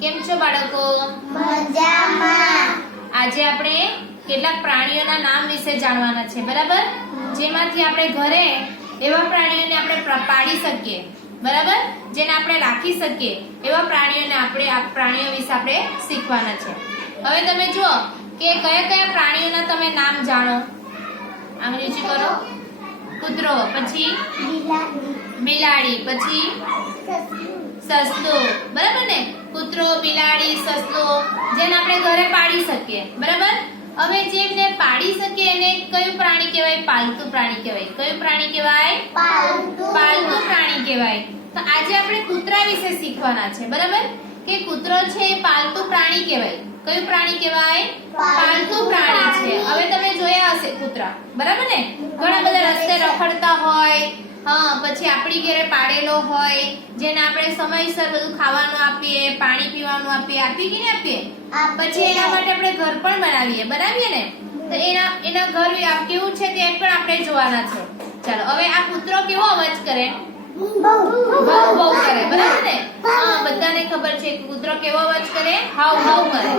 કેમ છો બાળકો? મજામાં. આજે આપણે કેટલાક પ્રાણીઓના નામ વિશે જાણવાના છે, બરાબર? જેમાંથી આપણે ઘરે એવા પ્રાણીઓને આપણે પાળી શકીએ, બરાબર? જેને આપણે રાખી શકીએ એવા પ્રાણીઓને આ પ્રાણીઓ વિશે આપણે શીખવાના છે. હવે તમે જુઓ કે કયા કયા પ્રાણીઓના તમે નામ જાણો. આંગળી ઊંચી કરો. કૂતરો, પછી બિલાડી, પછી સસલું, બરાબર ને? કૂતરો, બિલાડી, સસલું જેને આપણે ઘરે પાળી શકીએ, બરાબર? હવે જેમને પાળી શકીએ એને કયું પ્રાણી કહેવાય? પાલતુ પ્રાણી કહેવાય. કયું પ્રાણી કહેવાય? પાલતુ પ્રાણી કહેવાય. તો આજે આપણે કૂતરા વિશે શીખવાના છે, બરાબર? કે કૂતરો છે એ પાલતુ પ્રાણી કહેવાય. કયું પ્રાણી કહેવાય? પાલતુ પ્રાણી છે. હવે તમે જોયા હશે કૂતરા, બરાબર ને? ઘણા બધા રસ્તે રખડતા હોય, હા, પછી આપણી ઘરે પાડેલો હોય જેને આપણે સમયસર બધું ખાવાનું આપીએ, પાણી પીવાનું આપીએ, આપીએ કે નહીં આપીએ? પછી એના માટે આપણે ઘર પણ બનાવીએ ને? તો એના ઘર કેવું છે તે પણ આપણે જોવાના છે. ચાલો, હવે આ કૂતરો કેવો અવાજ કરે? હાવ હાવ કરે, બરાબર ને? હા, બધાને ખબર છે કે કૂતરો કેવો અવાજ કરે? હાવ હાવ કરે.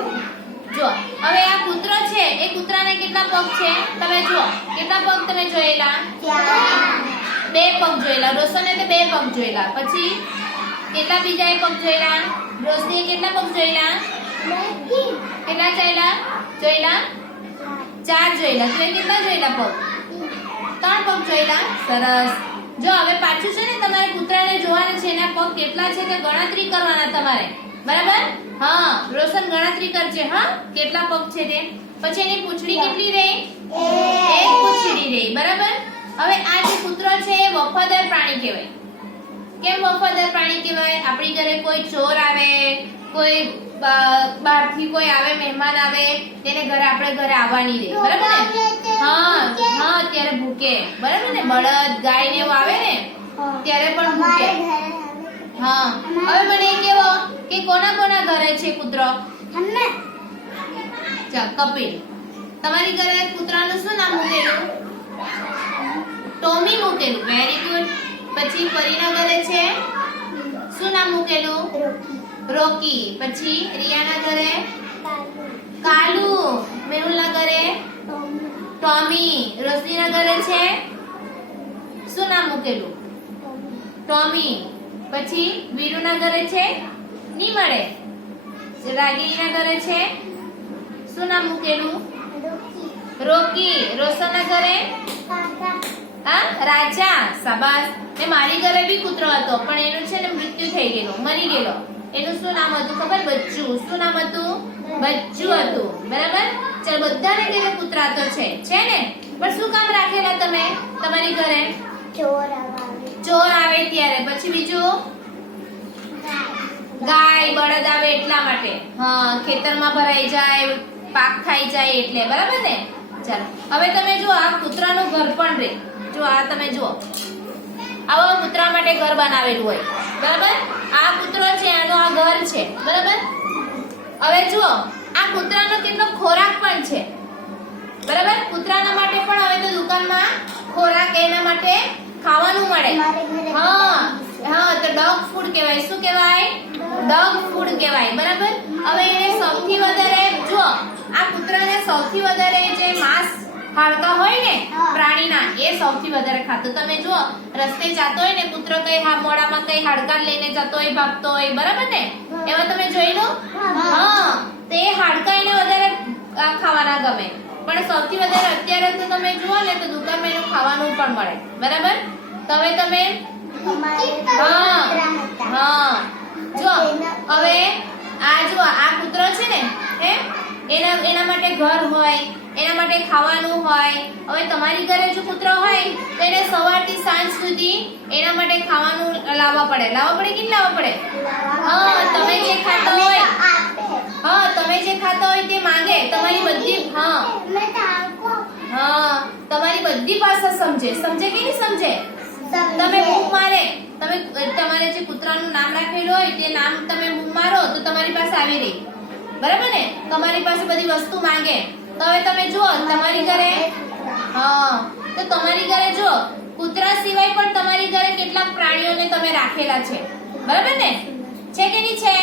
જો હવે આ કૂતરો છે એ કૂતરાને કેટલા પગ છે તમે જુઓ. કેટલા પગ તમે જોયેલા? 2 પગ જોયેલા. રોશને તો 2 પગ જોયેલા. પછી કેટલા બીજાએ પગ જોયેલા? રોશનીએ કેટલા પગ જોયેલા? કેટલા જોયેલા? 4 જોયેલા. તું કેટલા જોયેલા પગ? 3 પગ જોયેલા. સરસ. જો હવે પાછું છે ને તમારે કૂતરાને જોવાના છે, એના પગ કેટલા છે તે ગણતરી કરવાના તમારે, બરાબર? હા, રોશન ગણતરી કરજે, હા, કેટલા પગ છે તે. પછી એની પૂંછડી કેટલી રહે? 1 પૂંછડી રહે, બરાબર? હવે આ જે કૂતરો છે એ વફાદાર પ્રાણી કહેવાય. કેમ વફાદાર પ્રાણી કહેવાય? આપણી ઘરે કોઈ ચોર આવે, કોઈ બહારથી કોઈ આવે, મહેમાન આવે, તેને આપણે ઘરે આવવા નહીં દે, બરાબર ને? હા, ત્યારે ભૂકે, બરાબર ને? બળદ, ગાય ને એવું આવે ને ત્યારે પણ ભૂકે. હા, હવે મને એ કહેવો કે કોના કોના ઘરે છે કૂતરો? ચાલ, કપિલ, તમારી ઘરે કૂતરાનું શું નામ મૂકેલું? ટોમી મૂકેલું. Very good. પછી પરીના ઘરે છે શું નામ મૂકેલું? રોકી. પછી રિયાના ઘરે કાલુ. મેહુલના ઘરે ટોમી. રોશનીના ઘરે છે શું નામ મૂકેલું? ટોમી. પછી વીરુના ઘરે છે ની મળે. રાગીણીના ઘરે છે શું નામ મૂકેલું? રોકી. રોશનના ઘરે રાજા. શાબાશ. મારી ઘરે બી કૂતરો હતો પણ એનું છે ને મૃત્યુ થઈ ગયેલું, મરી ગયેલો. એનું શું નામ હતું ખબર? બચ્ચુ. શું નામ હતું? બચ્ચુ હતું, બરાબર? ચાલ, બધાને ઘરે કૂતરા તો છે ને? પણ શું કામ રાખેલા તમે તમારી ઘરે? ચોર આવે ત્યારે. પછી બીજું ગાય, બળદ આવે એટલા માટે. હા, ખેતરમાં ભરાઈ જાય, પાક ખાઈ જાય એટલે, બરાબર ને? ચાલો, હવે તમે જુઓ આ કૂતરાનું ઘર પણ રે. જો આ તમે જુઓ, આવા કૂતરા માટે ઘર બનાવેલું હોય, બરાબર? આ કૂતરો છે આનો આ ઘર છે, બરાબર? હવે જુઓ આ કૂતરાનો કેટલો ખોરાક પણ છે, બરાબર? કૂતરાના માટે પણ હવે તો દુકાનમાં ખોરાક એના માટે ખાવાનું મળે. હા, તો ડોગ ફૂડ કહેવાય. શું કહેવાય? ડોગ ફૂડ કહેવાય, બરાબર? હવે એને સૌથી વધારે જો આ કૂતરાને સૌથી વધારે જે માંસ હાડકા હોય ને પ્રાણીના એ સૌથી વધારે ખાતો. તમે જુઓ રસ્તે જતો હોય ને કૂતરો કઈ મોઢામાં કઈ હાડકા લઈને જતો હોય, ભાગતો હોય, બરાબર ને? એવા તમે જોઈ લો. હા, તે હાડકા એને વધારે ખાવાના ગમે. પણ સૌથી વધારે અત્યારે તો તમે જુઓ ને તો દુકાનમાં એનું ખાવાનું પણ મળે, બરાબર? તો હવે તમે જો હવે આ જો આ કૂતરો છે ને એના માટે ઘર હોય, એના માટે ખાવાનું હોય. હવે તમારી ઘરે જો કૂતરો હોય તો એને સવારથી સાંજ સુધી એના માટે ખાવાનું લાવવા પડે કે નહીં લાવવા પડે? હા, તમે જે ખાતા હોય તે માંગે. તમારી બધી તમારી બધી ભાષા સમજે કે નહીં સમજે? તમે બૂમ મારે, તમારે જે કૂતરાનું નામ રાખેલું હોય તે નામ તમે બૂમ મારો તો તમારી પાસે આવી રહી, બરાબર ને? તમારી પાસે બધી વસ્તુ માંગે. તો હવે તમે જુઓ તમારી ઘરે તો તમારી ઘરે જો કૂતરા સિવાય પણ તમારી ઘરે કેટલાક પ્રાણીઓને તમે રાખેલા છે, બરાબર ને? છે કે નહીં છે?